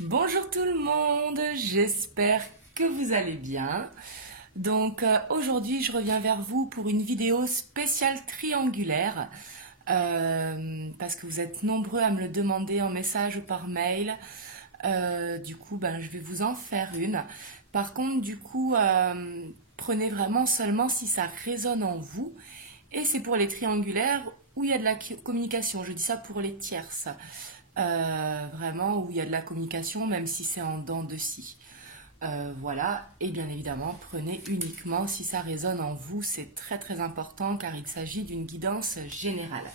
Bonjour tout le monde, j'espère que vous allez bien. Donc aujourd'hui je reviens vers vous pour une vidéo spéciale triangulaire parce que vous êtes nombreux à me le demander en message ou par mail. Du coup je vais vous en faire une. Par contre prenez vraiment seulement si ça résonne en vous et c'est pour les triangulaires où il y a de la communication. Je dis ça pour les tierces. Vraiment où il y a de la communication, même si c'est en dents de scie. Voilà, et bien évidemment, prenez uniquement si ça résonne en vous, c'est très très important car il s'agit d'une guidance générale.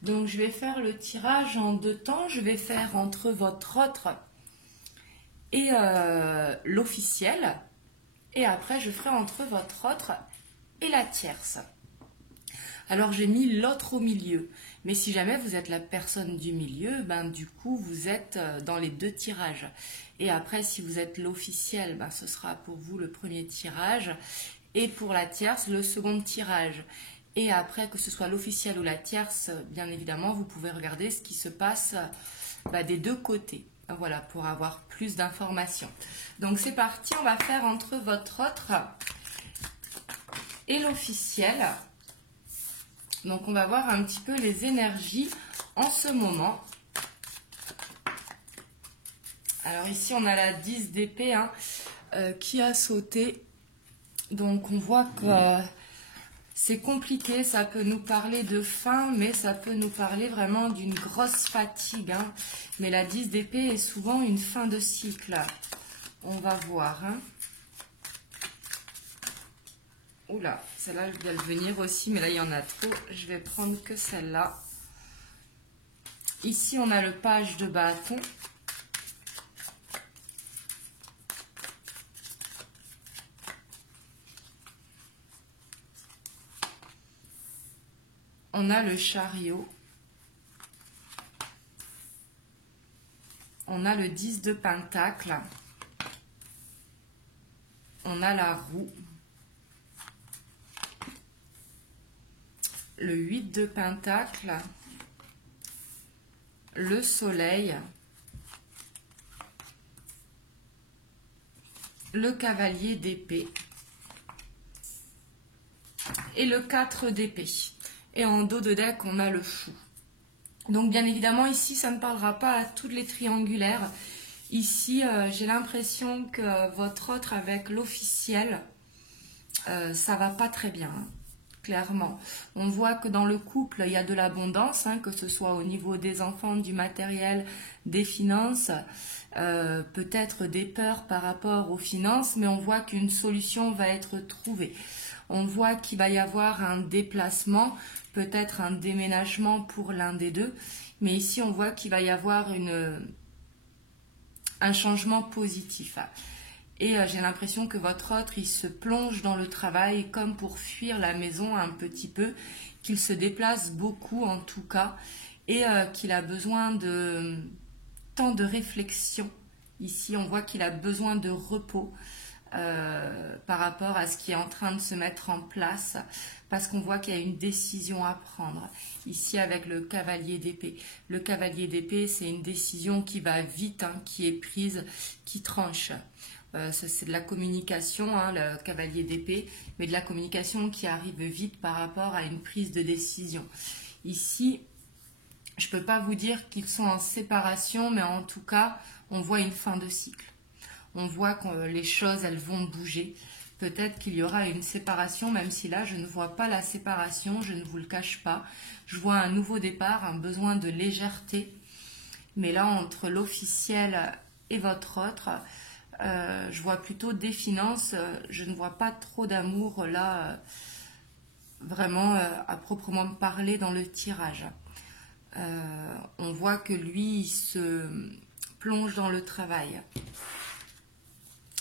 Donc je vais faire le tirage en deux temps, je vais faire entre votre autre et l'officiel, et après je ferai entre votre autre et la tierce. Alors j'ai mis l'autre au milieu, mais si jamais vous êtes la personne du milieu, du coup vous êtes dans les deux tirages. Et après si vous êtes l'officiel, ce sera pour vous le premier tirage et pour la tierce le second tirage. Et après que ce soit l'officiel ou la tierce, bien évidemment vous pouvez regarder ce qui se passe des deux côtés. Voilà, pour avoir plus d'informations. Donc c'est parti, on va faire entre votre autre et l'officiel. Donc on va voir un petit peu les énergies en ce moment. Alors ici on a la 10 d'épée qui a sauté. Donc on voit que c'est compliqué, ça peut nous parler de faim, mais ça peut nous parler vraiment d'une grosse fatigue. Mais la 10 d'épée est souvent une fin de cycle. On va voir. Oula, celle-là, je dois le venir aussi, mais là, il y en a trop. Je vais prendre que celle-là. Ici, on a le page de bâton. On a le chariot. On a le 10 de pentacle. On a la roue. Le 8 de pentacle, le soleil, le cavalier d'épée et le 4 d'épée. Et en dos de deck, on a le fou. Donc bien évidemment, ici, ça ne parlera pas à toutes les triangulaires. Ici, j'ai l'impression que votre autre avec l'officiel, ça va pas très bien. Clairement, on voit que dans le couple, il y a de l'abondance, que ce soit au niveau des enfants, du matériel, des finances, peut-être des peurs par rapport aux finances, mais on voit qu'une solution va être trouvée. On voit qu'il va y avoir un déplacement, peut-être un déménagement pour l'un des deux, mais ici on voit qu'il va y avoir un changement positif. Et j'ai l'impression que votre autre, il se plonge dans le travail comme pour fuir la maison un petit peu, qu'il se déplace beaucoup en tout cas, et qu'il a besoin de temps de réflexion. Ici, on voit qu'il a besoin de repos par rapport à ce qui est en train de se mettre en place, parce qu'on voit qu'il y a une décision à prendre. Ici, avec le cavalier d'épée. Le cavalier d'épée, c'est une décision qui va vite, qui est prise, qui tranche. C'est de la communication, le cavalier d'épée, mais de la communication qui arrive vite par rapport à une prise de décision. Ici, je ne peux pas vous dire qu'ils sont en séparation, mais en tout cas, on voit une fin de cycle. On voit que les choses, elles vont bouger. Peut-être qu'il y aura une séparation, même si là, je ne vois pas la séparation, je ne vous le cache pas. Je vois un nouveau départ, un besoin de légèreté. Mais là, entre l'officiel et votre autre, je vois plutôt des finances, je ne vois pas trop d'amour là, vraiment à proprement parler dans le tirage. On voit que lui, il se plonge dans le travail.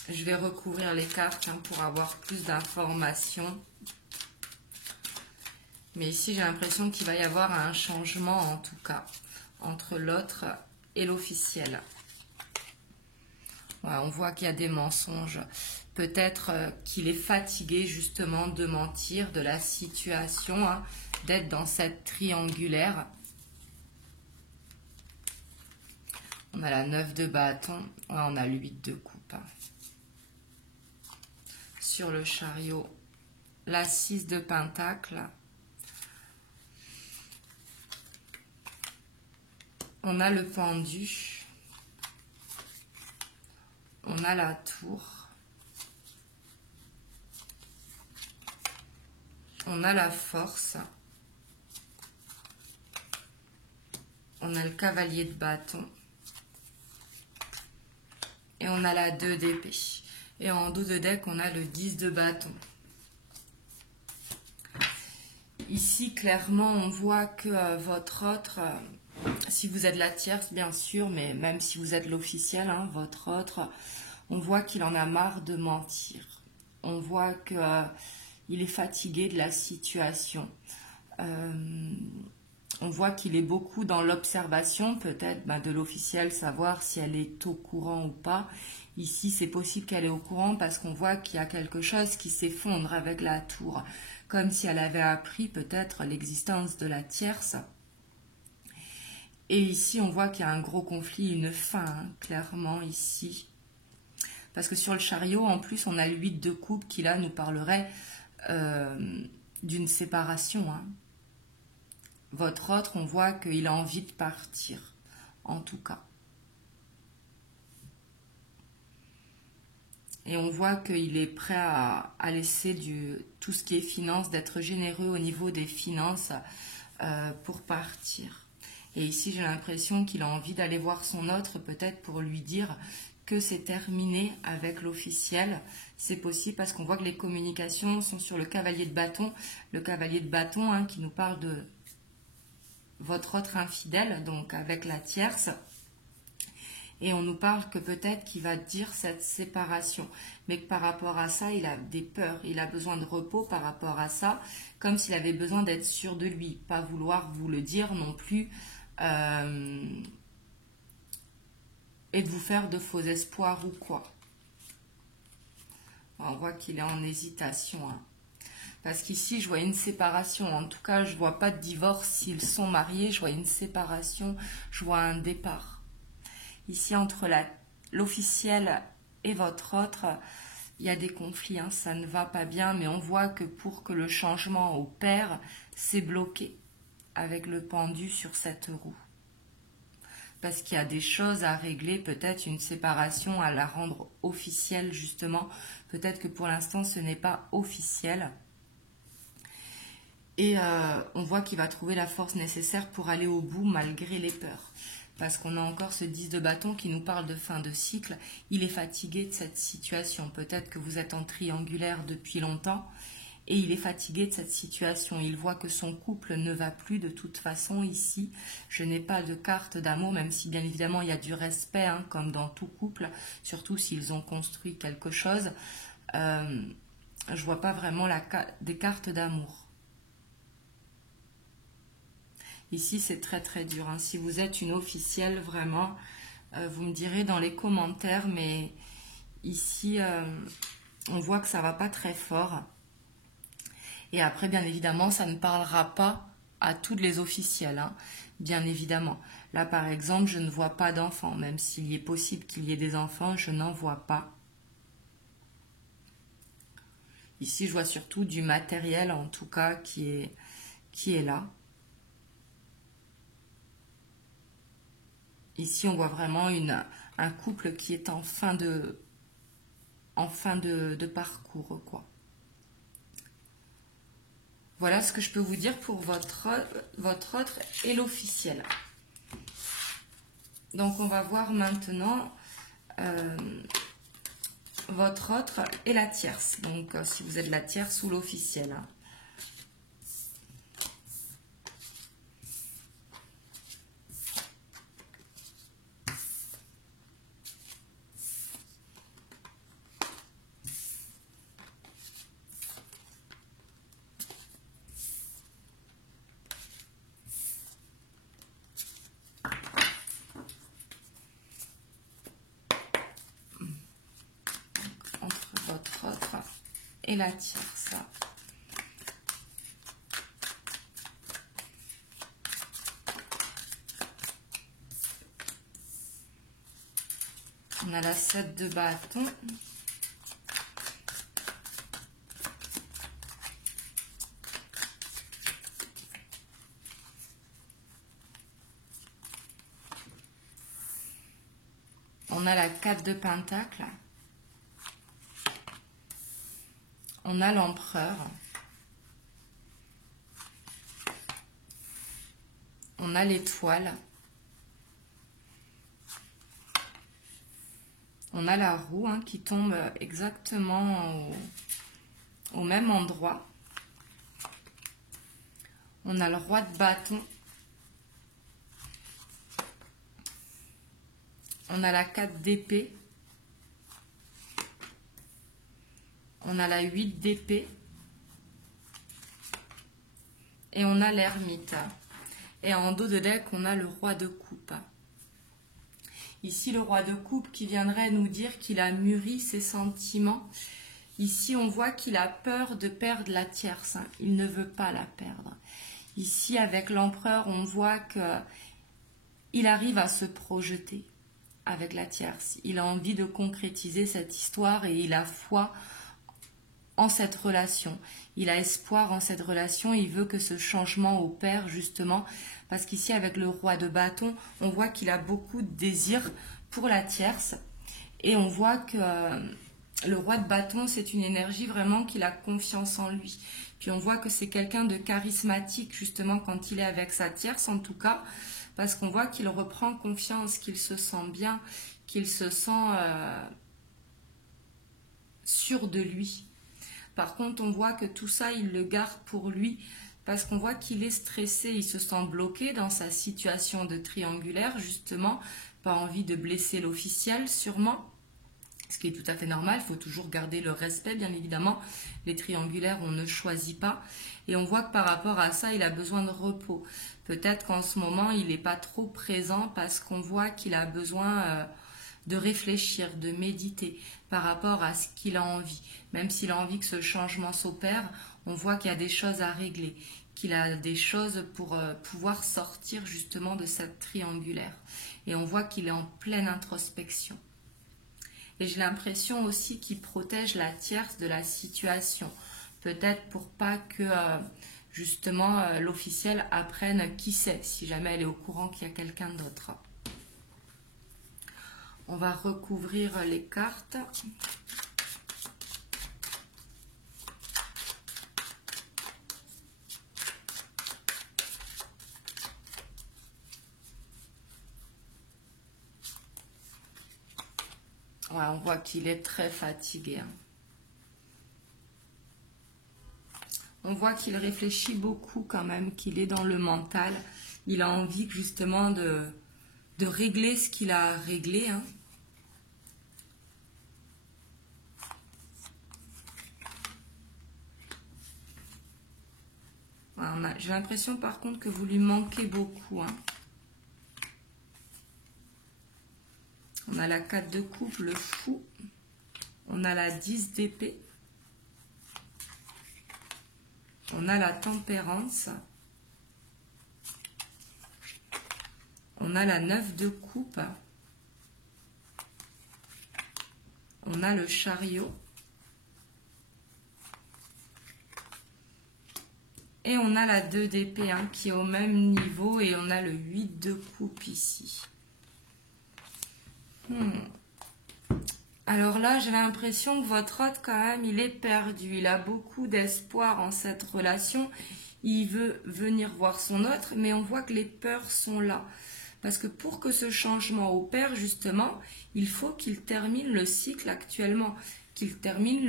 Je vais recouvrir les cartes pour avoir plus d'informations. Mais ici, j'ai l'impression qu'il va y avoir un changement en tout cas entre l'autre et l'officiel. Ouais, on voit qu'il y a des mensonges. Peut-être qu'il est fatigué justement de mentir, de la situation, d'être dans cette triangulaire. On a la 9 de bâton. On a le 8 de coupe. Sur le chariot, la 6 de pentacle. On a le pendu. On a la tour. On a la force. On a le cavalier de bâton. Et on a la 2 d'épée. Et en dos de deck, on a le 10 de bâton. Ici, clairement, on voit que votre autre, si vous êtes la tierce, bien sûr, mais même si vous êtes l'officiel, hein, votre autre, on voit qu'il en a marre de mentir. On voit qu'il est fatigué de la situation. On voit qu'il est beaucoup dans l'observation, peut-être de l'officiel, savoir si elle est au courant ou pas. Ici, c'est possible qu'elle est au courant parce qu'on voit qu'il y a quelque chose qui s'effondre avec la tour, comme si elle avait appris peut-être l'existence de la tierce. Et ici, on voit qu'il y a un gros conflit, une fin, hein, clairement ici. Parce que sur le chariot, en plus, on a le 8 de coupe qui, là, nous parlerait d'une séparation, hein. Votre autre, on voit qu'il a envie de partir, en tout cas. Et on voit qu'il est prêt à laisser tout ce qui est finance, d'être généreux au niveau des finances pour partir. Et ici, j'ai l'impression qu'il a envie d'aller voir son autre, peut-être pour lui dire que c'est terminé avec l'officiel. C'est possible parce qu'on voit que les communications sont sur le cavalier de bâton. Le cavalier de bâton, hein, qui nous parle de votre autre infidèle, donc avec la tierce. Et on nous parle que peut-être qu'il va dire cette séparation, mais que par rapport à ça, il a des peurs, il a besoin de repos par rapport à ça, comme s'il avait besoin d'être sûr de lui, pas vouloir vous le dire non plus, et de vous faire de faux espoirs ou quoi. On voit qu'il est en hésitation, hein. Parce qu'ici, je vois une séparation. En tout cas, je ne vois pas de divorce s'ils sont mariés. Je vois une séparation, je vois un départ. Ici, entre l'officiel et votre autre, il y a des conflits, hein, ça ne va pas bien. Mais on voit que pour que le changement opère, c'est bloqué avec le pendu sur cette roue. Parce qu'il y a des choses à régler, peut-être une séparation à la rendre officielle, justement. Peut-être que pour l'instant, ce n'est pas officiel. Et on voit qu'il va trouver la force nécessaire pour aller au bout malgré les peurs. Parce qu'on a encore ce 10 de bâton qui nous parle de fin de cycle. Il est fatigué de cette situation. Peut-être que vous êtes en triangulaire depuis longtemps. Et il est fatigué de cette situation. Il voit que son couple ne va plus de toute façon ici. Je n'ai pas de carte d'amour, même si bien évidemment il y a du respect, hein, comme dans tout couple. Surtout s'ils ont construit quelque chose. Je vois pas vraiment des cartes d'amour. Ici, c'est très très dur, hein. Si vous êtes une officielle, vraiment, vous me direz dans les commentaires, mais ici, on voit que ça va pas très fort. Et après, bien évidemment, ça ne parlera pas à toutes les officielles, hein, bien évidemment. Là, par exemple, je ne vois pas d'enfants, même s'il est possible qu'il y ait des enfants, je n'en vois pas. Ici, je vois surtout du matériel, en tout cas, qui est là. Ici, on voit vraiment un couple qui est en fin de parcours, quoi. Voilà ce que je peux vous dire pour votre autre et l'officiel. Donc, on va voir maintenant votre autre et la tierce. Donc, si vous êtes la tierce ou l'officiel, hein. Votre autre et la tierce. On a la 7 de bâton. On a la 4 de pentacle. On a l'empereur. On a l'étoile. On a la roue qui tombe exactement au même endroit. On a le roi de bâton. On a la 4 d'épée. On a la 8 d'épée. Et on a l'ermite. Et en dos de deck, on a le roi de coupe. Ici, le roi de coupe qui viendrait nous dire qu'il a mûri ses sentiments. Ici, on voit qu'il a peur de perdre la tierce. Il ne veut pas la perdre. Ici, avec l'empereur, on voit qu'il arrive à se projeter avec la tierce. Il a envie de concrétiser cette histoire et il a foi en cette relation. Il a espoir en cette relation. Il veut que ce changement opère justement parce qu'ici, avec le roi de bâton, on voit qu'il a beaucoup de désir pour la tierce. Et on voit que le roi de bâton, c'est une énergie vraiment qu'il a confiance en lui. Puis on voit que c'est quelqu'un de charismatique, justement, quand il est avec sa tierce, en tout cas, parce qu'on voit qu'il reprend confiance, qu'il se sent bien, qu'il se sent sûr de lui. Par contre, on voit que tout ça, il le garde pour lui, parce qu'on voit qu'il est stressé, il se sent bloqué dans sa situation de triangulaire, justement, pas envie de blesser l'officiel, sûrement. Ce qui est tout à fait normal, il faut toujours garder le respect, bien évidemment. Les triangulaires, on ne choisit pas. Et on voit que par rapport à ça, il a besoin de repos. Peut-être qu'en ce moment, il n'est pas trop présent parce qu'on voit qu'il a besoin de réfléchir, de méditer par rapport à ce qu'il a envie. Même s'il a envie que ce changement s'opère, on voit qu'il y a des choses à régler, qu'il a des choses pour pouvoir sortir justement de cette triangulaire. Et on voit qu'il est en pleine introspection. Et j'ai l'impression aussi qu'il protège la tierce de la situation. Peut-être pour pas que, justement, l'officiel apprenne qui c'est, si jamais elle est au courant qu'il y a quelqu'un d'autre. On va recouvrir les cartes. Ouais, on voit qu'il est très fatigué. On voit qu'il réfléchit beaucoup quand même, qu'il est dans le mental. Il a envie justement de régler ce qu'il a réglé. Ouais, j'ai l'impression par contre que vous lui manquez beaucoup. On a la 4 de coupe, le fou. On a la 10 d'épée. On a la tempérance. On a la 9 de coupe. On a le chariot. Et on a la 2 d'épée qui est au même niveau. Et on a le 8 de coupe ici. Alors là, j'ai l'impression que votre hôte, quand même, il est perdu. Il a beaucoup d'espoir en cette relation. Il veut venir voir son autre, mais on voit que les peurs sont là. Parce que pour que ce changement opère, justement, il faut qu'il termine le cycle actuellement, qu'il termine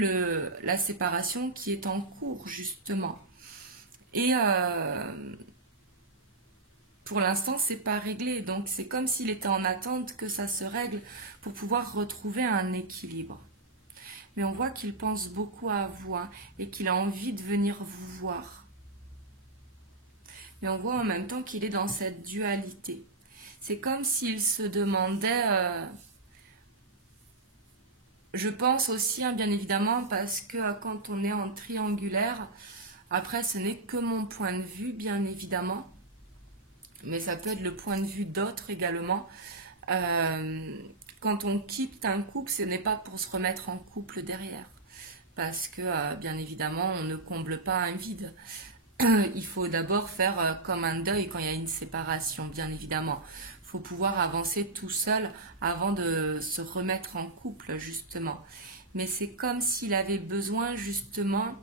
la séparation qui est en cours, justement. Et pour l'instant, c'est pas réglé. Donc, c'est comme s'il était en attente que ça se règle pour pouvoir retrouver un équilibre. Mais on voit qu'il pense beaucoup à vous et qu'il a envie de venir vous voir. Mais on voit en même temps qu'il est dans cette dualité. C'est comme s'il se demandait... je pense aussi, bien évidemment, parce que quand on est en triangulaire, après, ce n'est que mon point de vue, bien évidemment. Mais ça peut être le point de vue d'autres également. quand on quitte un couple, ce n'est pas pour se remettre en couple derrière. Parce que, bien évidemment, on ne comble pas un vide. Il faut d'abord faire comme un deuil quand il y a une séparation, bien évidemment. Il faut pouvoir avancer tout seul avant de se remettre en couple, justement. Mais c'est comme s'il avait besoin, justement,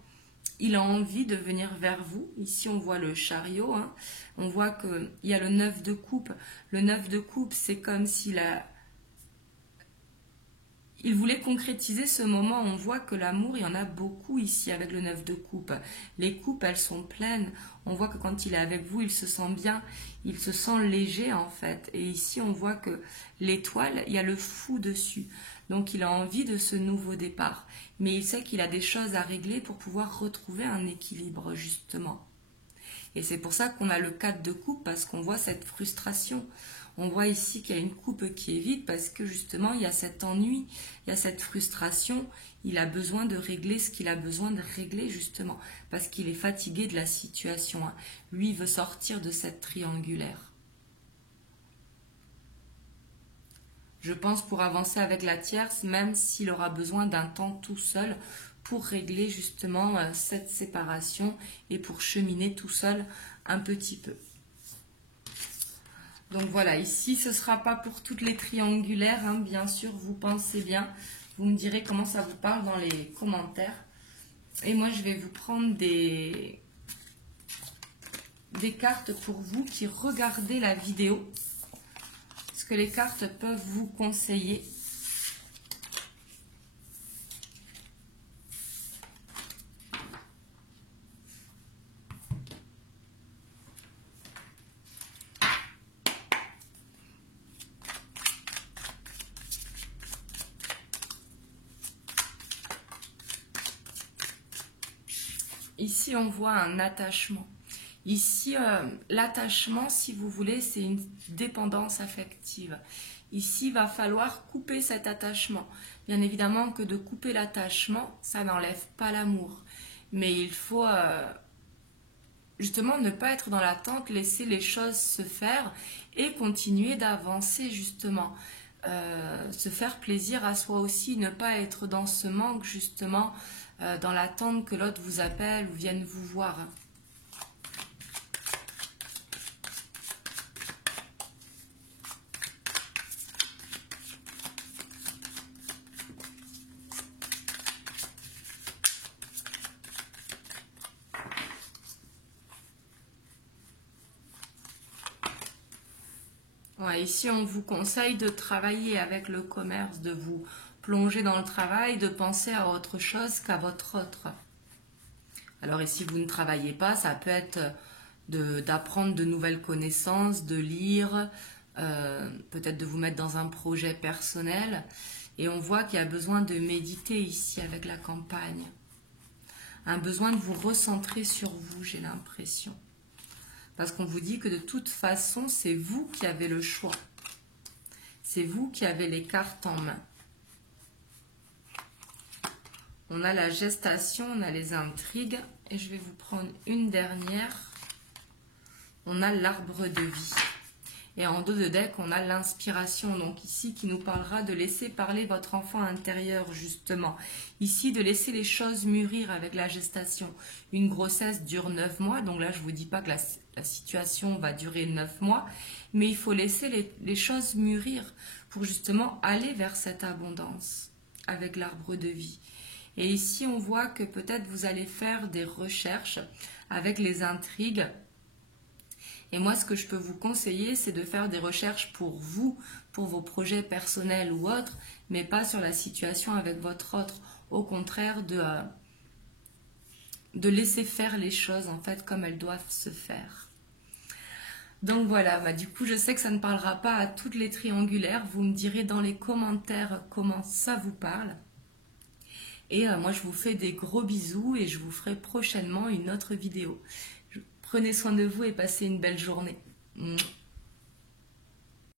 il a envie de venir vers vous. Ici, on voit le chariot. Hein. On voit qu'il y a le 9 de coupe. Le 9 de coupe, c'est comme s'il a... Il voulait concrétiser ce moment. On voit que l'amour, il y en a beaucoup ici avec le 9 de coupe. Les coupes, elles sont pleines. On voit que quand il est avec vous, il se sent bien. Il se sent léger, en fait. Et ici, on voit que l'étoile, il y a le fou dessus. Donc, il a envie de ce nouveau départ. Mais il sait qu'il a des choses à régler pour pouvoir retrouver un équilibre, justement. Et c'est pour ça qu'on a le 4 de coupe, parce qu'on voit cette frustration. On voit ici qu'il y a une coupe qui est vide, parce que justement, il y a cet ennui, il y a cette frustration. Il a besoin de régler ce qu'il a besoin de régler, justement, parce qu'il est fatigué de la situation. Lui, il veut sortir de cette triangulaire. Je pense pour avancer avec la tierce, même s'il aura besoin d'un temps tout seul pour régler justement cette séparation et pour cheminer tout seul un petit peu. Donc voilà, ici ce ne sera pas pour toutes les triangulaires, hein, bien sûr, vous pensez bien. Vous me direz comment ça vous parle dans les commentaires. Et moi je vais vous prendre des cartes pour vous qui regardez la vidéo. Que les cartes peuvent vous conseiller. Ici, on voit un attachement. Ici, l'attachement, si vous voulez, c'est une dépendance affective. Ici, il va falloir couper cet attachement. Bien évidemment que de couper l'attachement, ça n'enlève pas l'amour. Mais il faut justement ne pas être dans l'attente, laisser les choses se faire et continuer d'avancer justement. Se faire plaisir à soi aussi, ne pas être dans ce manque justement, dans l'attente que l'autre vous appelle ou vienne vous voir. Ouais, ici, on vous conseille de travailler avec le commerce, de vous plonger dans le travail, de penser à autre chose qu'à votre autre. Alors, et si vous ne travaillez pas, ça peut être d'apprendre de nouvelles connaissances, de lire, peut-être de vous mettre dans un projet personnel. Et on voit qu'il y a besoin de méditer ici avec la campagne. Un besoin de vous recentrer sur vous, j'ai l'impression. Parce qu'on vous dit que de toute façon, c'est vous qui avez le choix. C'est vous qui avez les cartes en main. On a la gestation, on a les intrigues. Et je vais vous prendre une dernière. On a l'arbre de vie. Et en dos de deck, on a l'inspiration. Donc ici, qui nous parlera de laisser parler votre enfant intérieur, justement. Ici, de laisser les choses mûrir avec la gestation. Une grossesse dure 9 mois. Donc là, je ne vous dis pas que la situation va durer 9 mois. Mais il faut laisser les choses mûrir pour justement aller vers cette abondance avec l'arbre de vie. Et ici, on voit que peut-être vous allez faire des recherches avec les intrigues. Et moi, ce que je peux vous conseiller, c'est de faire des recherches pour vous, pour vos projets personnels ou autres, mais pas sur la situation avec votre autre. Au contraire, de laisser faire les choses, en fait, comme elles doivent se faire. Donc voilà, du coup, je sais que ça ne parlera pas à toutes les triangulaires. Vous me direz dans les commentaires comment ça vous parle. Et moi, je vous fais des gros bisous et je vous ferai prochainement une autre vidéo. Prenez soin de vous et passez une belle journée.